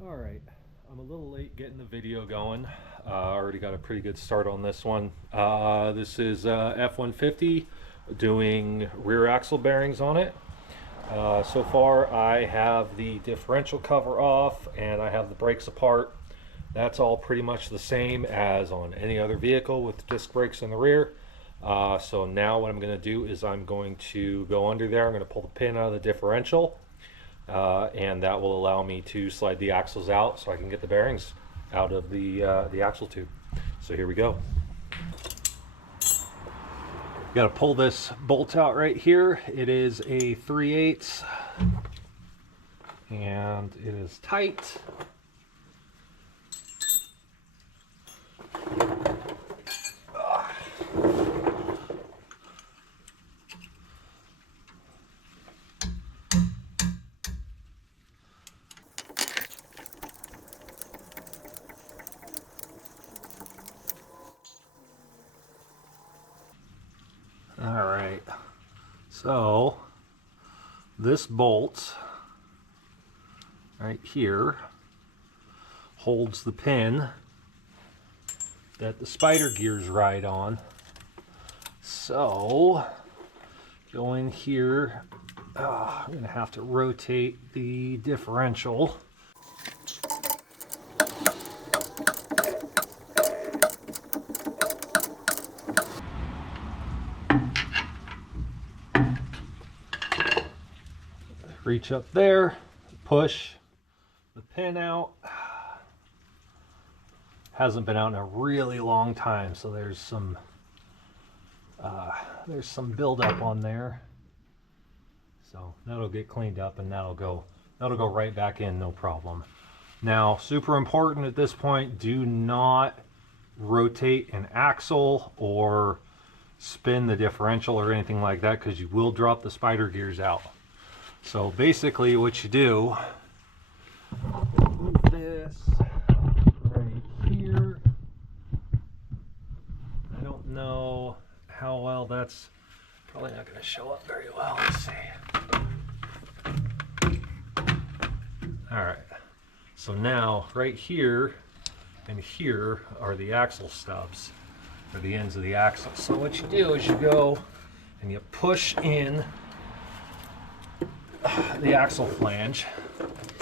All right, I'm a little late getting the video going. Already got a pretty good start on this one. This is F150 doing rear axle bearings on it. So far I have the differential cover off and I have the brakes apart. That's all pretty much the same as on any other vehicle with disc brakes in the rear. So now what I'm going to do is I'm going to go under there. I'm going to pull the pin out of the differential. And that will allow me to slide the axles out so I can get the bearings out of the axle tube. So here we go. Got to pull this bolt out right here. It is a 3/8 and it is tight. All right, so this bolt right here holds the pin that the spider gears ride on. So go in here, I'm gonna have to rotate the differential. Reach up there, push the pin out. Hasn't been out in a really long time, so there's some buildup on there. So that'll get cleaned up and that'll go right back in, no problem. Now, super important at this point, do not rotate an axle or spin the differential or anything like that, because you will drop the spider gears out. So basically what you do, move this right here. I don't know how well that's probably not going to show up very well. Let's see. All right. So now right here and here are the axle stubs, or the ends of the axle. So what you do is you go and you push in the axle flange,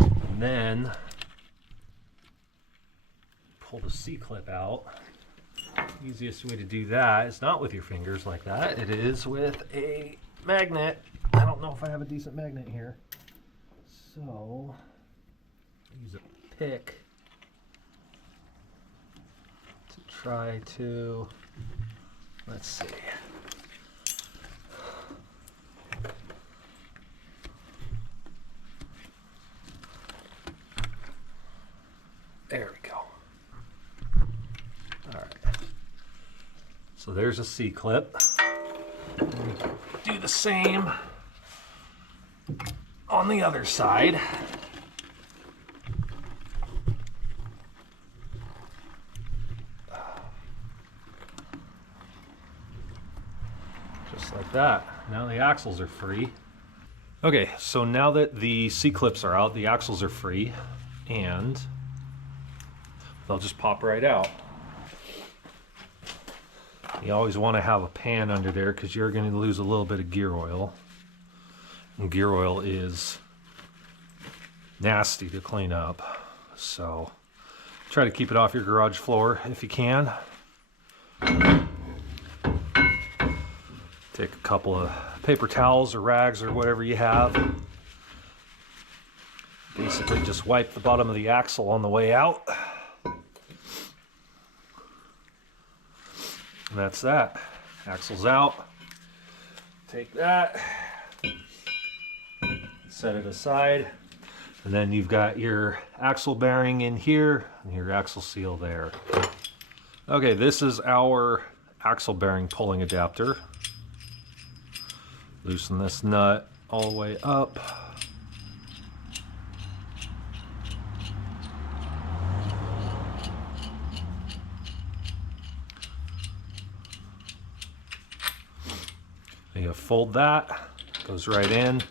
and then pull the C-clip out. Easiest way to do that is not with your fingers like that. It is with a magnet. I don't know if I have a decent magnet here, so use a pick to try to, let's see. There we go. All right. So there's a C-clip. Do the same on the other side. Just like that. Now the axles are free. Okay, so now that the C-clips are out, the axles are free, and they'll just pop right out. You always want to have a pan under there because you're going to lose a little bit of gear oil. And gear oil is nasty to clean up. So try to keep it off your garage floor if you can. Take a couple of paper towels or rags or whatever you have. Basically just wipe the bottom of the axle on the way out. And that's that. Axle's out. Take that, set it aside, and then you've got your axle bearing in here and your axle seal there. Okay, this is our axle bearing pulling adapter. Loosen this nut all the way up. You fold that, goes right in.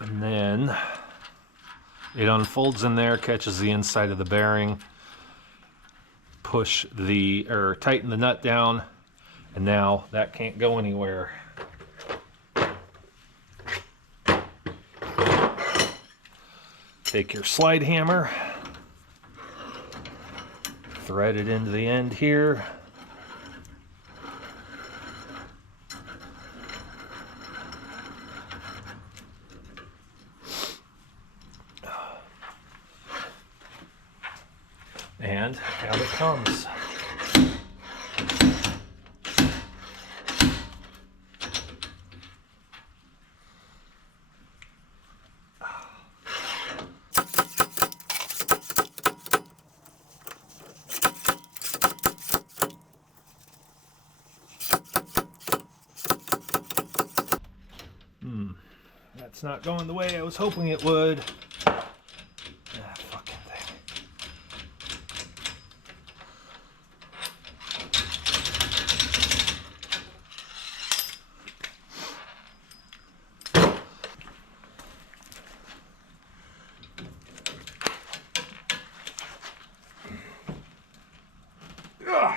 And then it unfolds in there, catches the inside of the bearing, tighten the nut down, and now that can't go anywhere. Take your slide hammer, thread it into the end here. And out it comes. That's not going the way I was hoping it would. Ah, fucking thing. Ugh.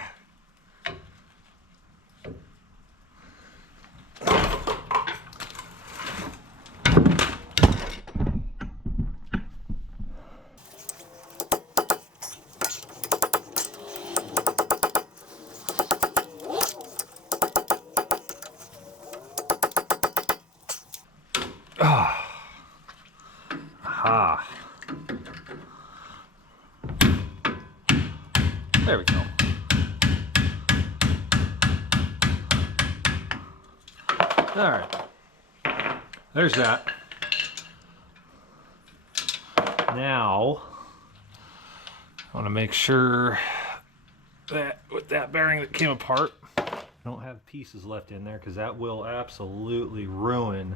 Aha. There we go. All right. There's that. Now, I want to make sure that with that bearing that came apart, I don't have pieces left in there, because that will absolutely ruin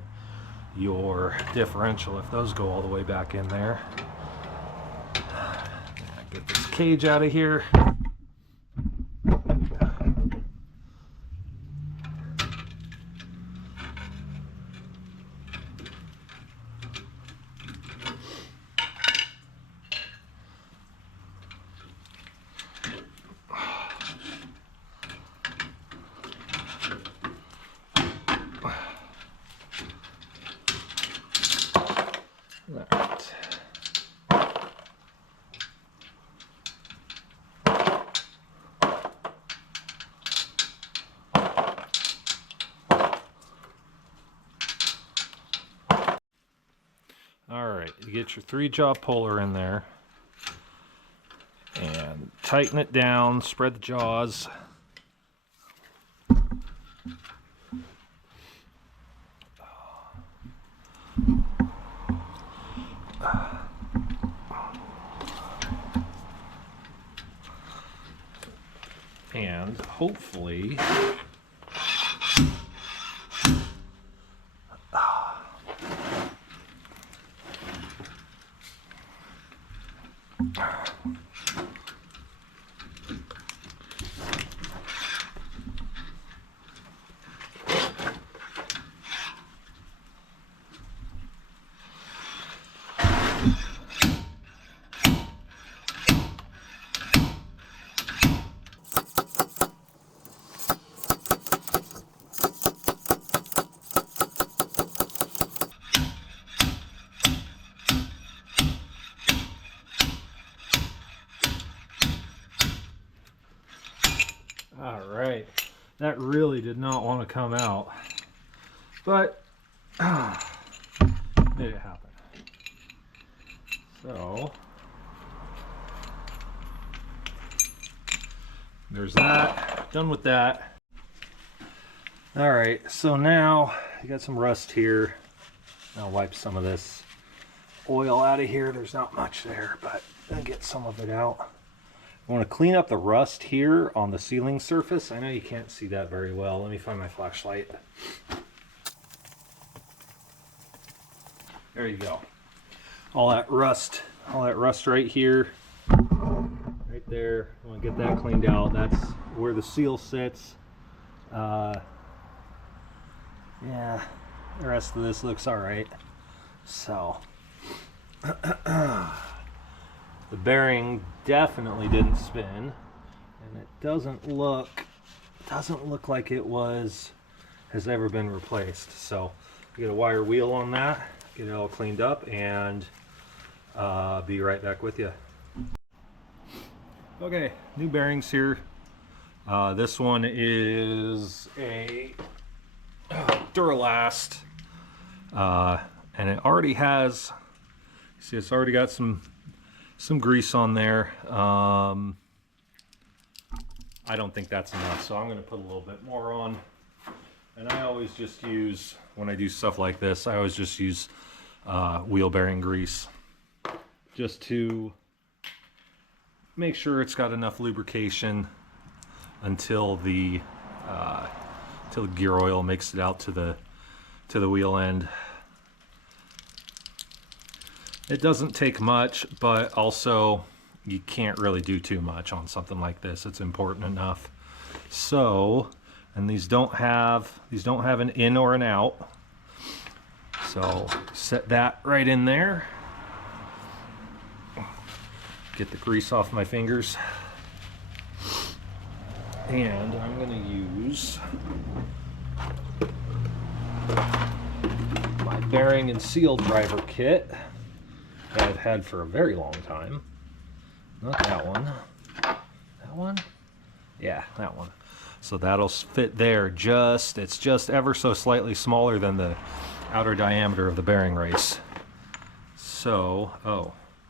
your differential if those go all the way back in there. Get this cage out of here. Alright, you get your 3-jaw puller in there and tighten it down, spread the jaws. And hopefully Alright, that really did not want to come out, but made it happen. So, there's that, done with that. Alright, so now you got some rust here. I'll wipe some of this oil out of here. There's not much there, but I'll get some of it out. I want to clean up the rust here on the sealing surface. I know you can't see that very well. Let me find my flashlight. There you go. All that rust right here, right there. I want to get that cleaned out. That's where the seal sits. Yeah, the rest of this looks all right. So the bearing definitely didn't spin, and it doesn't look like it has ever been replaced. So get a wire wheel on that, get it all cleaned up, and be right back with you. Okay, new bearings here. This one is a Duralast, and it already has, see, it's already got some grease on there. I don't think that's enough, so I'm going to put a little bit more on. And I always just use, when I do stuff like this, I always just use wheel bearing grease, just to make sure it's got enough lubrication until the gear oil makes it out to the wheel end. It doesn't take much, but also you can't really do too much on something like this. It's important enough. So, and these don't have an in or an out. So set that right in there. Get the grease off my fingers. And I'm going to use my bearing and seal driver kit that I've had for a very long time. Not that one. That one? Yeah, that one. So that'll fit there. It's just ever so slightly smaller than the outer diameter of the bearing race. So,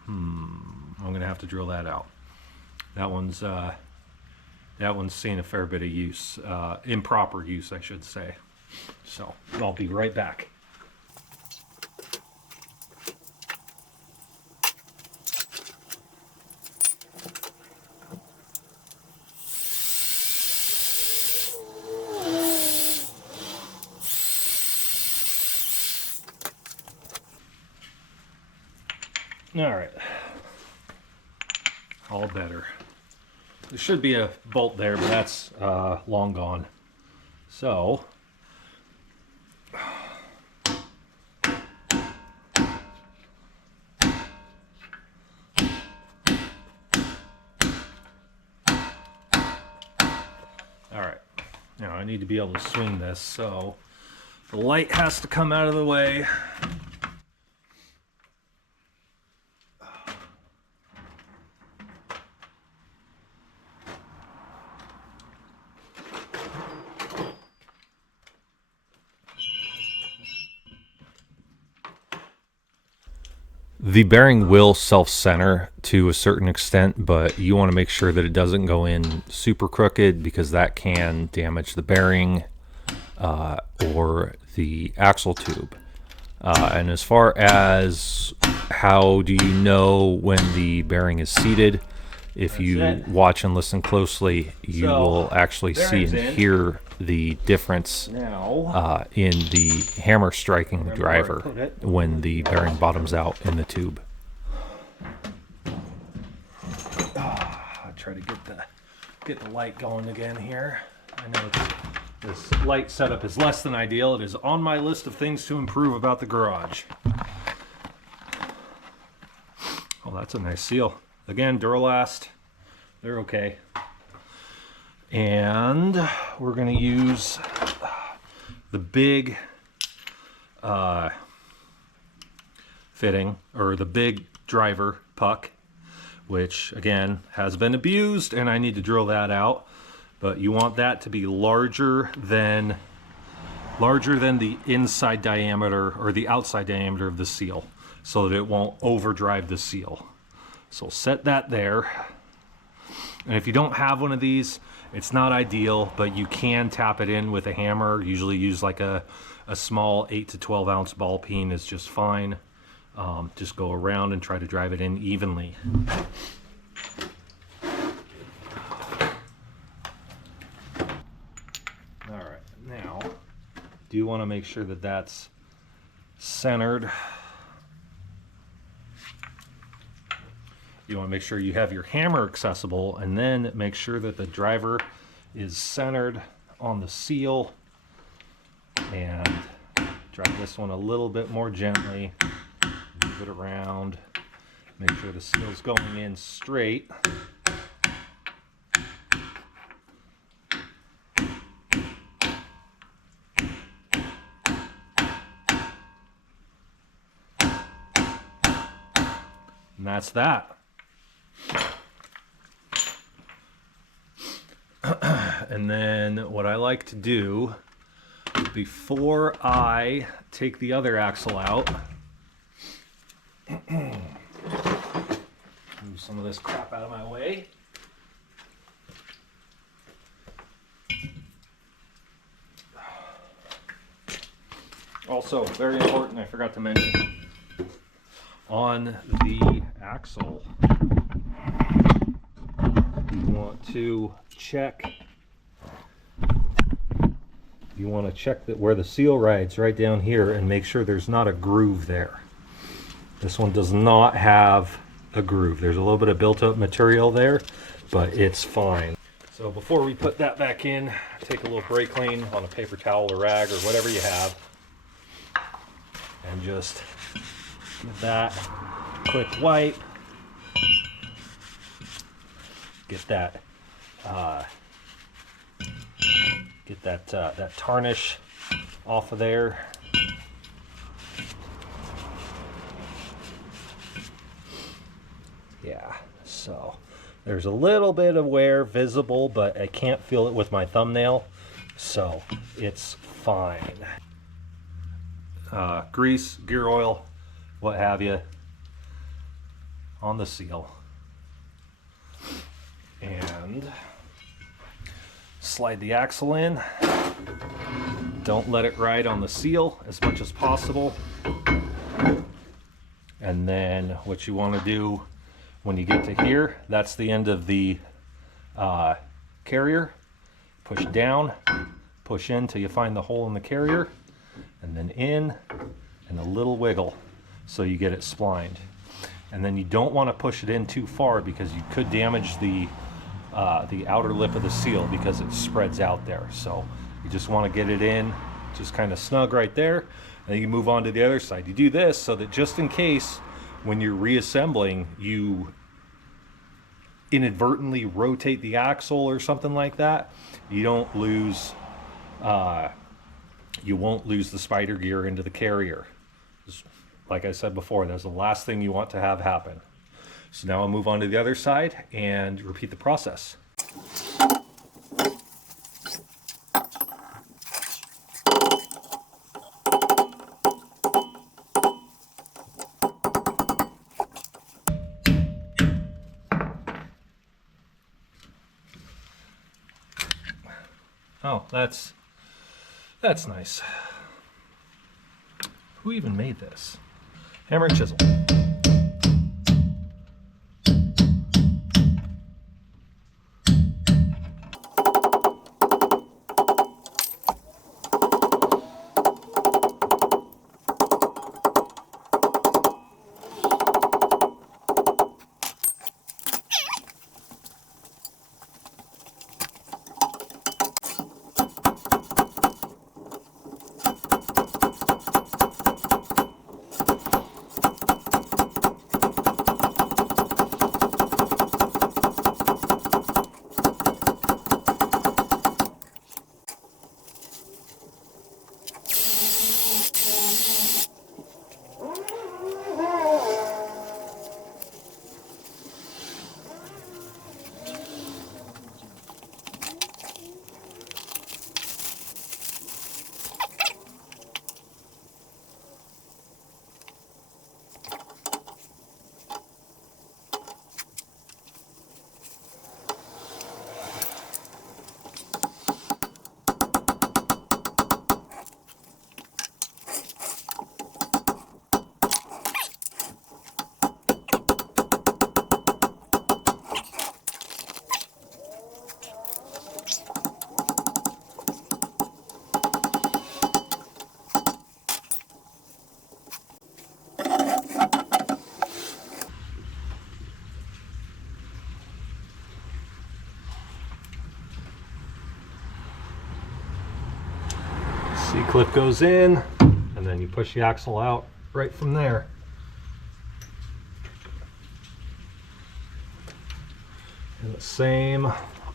I'm gonna have to drill that out. That one's seen a fair bit of use, improper use, I should say. So I'll be right back. All right, all better. There should be a bolt there, but that's long gone. So, all right, now I need to be able to swing this, so the light has to come out of the way. The bearing will self-center to a certain extent, but you want to make sure that it doesn't go in super crooked, because that can damage the bearing or the axle tube. And as far as how do you know when the bearing is seated, if you watch and listen closely, you will actually see and hear the difference in the hammer striking the driver when the bearing bottoms out in the tube. I'll try to get the light going again here. I know this light setup is less than ideal. It is on my list of things to improve about the garage. Oh, that's a nice seal. Again, Duralast. They're okay. And we're going to use the big fitting, or the big driver puck, which again has been abused, and I need to drill that out. But you want that to be larger than the inside diameter or the outside diameter of the seal, so that it won't overdrive the seal. So set that there. And if you don't have one of these, it's not ideal, but you can tap it in with a hammer. Usually use like a small 8 to 12 ounce ball peen is just fine. Just go around and try to drive it in evenly. All right, now, do you want to make sure that that's centered? You want to make sure you have your hammer accessible, and then make sure that the driver is centered on the seal, and drive this one a little bit more gently. move it around, make sure the seal's going in straight. And that's that. And then what I like to do before I take the other axle out, move some of this crap out of my way. Also, very important, I forgot to mention, on the axle, you want to check that where the seal rides right down here and make sure there's not a groove there. This one does not have a groove. There's a little bit of built-up material there, but it's fine. So before we put that back in, take a little brake clean on a paper towel or rag or whatever you have, and just give that a quick wipe. Get that that tarnish off of there. Yeah, so there's a little bit of wear visible, but I can't feel it with my thumbnail, so it's fine. Grease, gear oil, what have you, on the seal. And slide the axle in. Don't let it ride on the seal as much as possible. And then what you want to do when you get to here, that's the end of the carrier. Push down, push in till you find the hole in the carrier, and then in, and a little wiggle so you get it splined. And then you don't want to push it in too far because you could damage the outer lip of the seal because it spreads out there. So you just want to get it in just kind of snug right there, and then you move on to the other side. You do this so that just in case when you're reassembling you inadvertently rotate the axle or something like that, you don't lose you won't lose the spider gear into the carrier. Like I said before, that's the last thing you want to have happen. So now I'll move on to the other side and repeat the process. Oh, that's nice. Who even made this? Hammer and chisel. C-clip goes in, and then you push the axle out right from there. And the same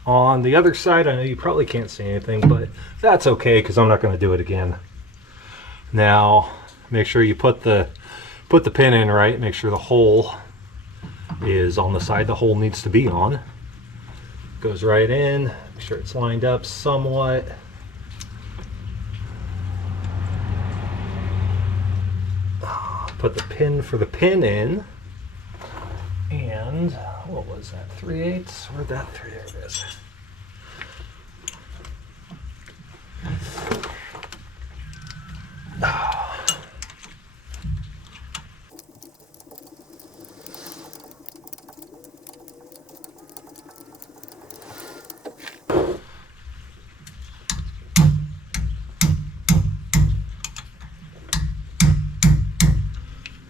on the other side. I know you probably can't see anything, but that's okay because I'm not going to do it again. Now, make sure you put the pin in right. Make sure the hole is on the side the hole needs to be on. Goes right in. Make sure it's lined up somewhat. Put the pin for the pin in. And what was that? 3/8? Where'd that 3? There it is.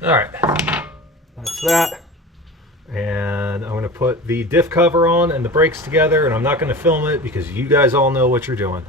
All right, that's that. And I'm going to put the diff cover on and the brakes together, and I'm not going to film it because you guys all know what you're doing.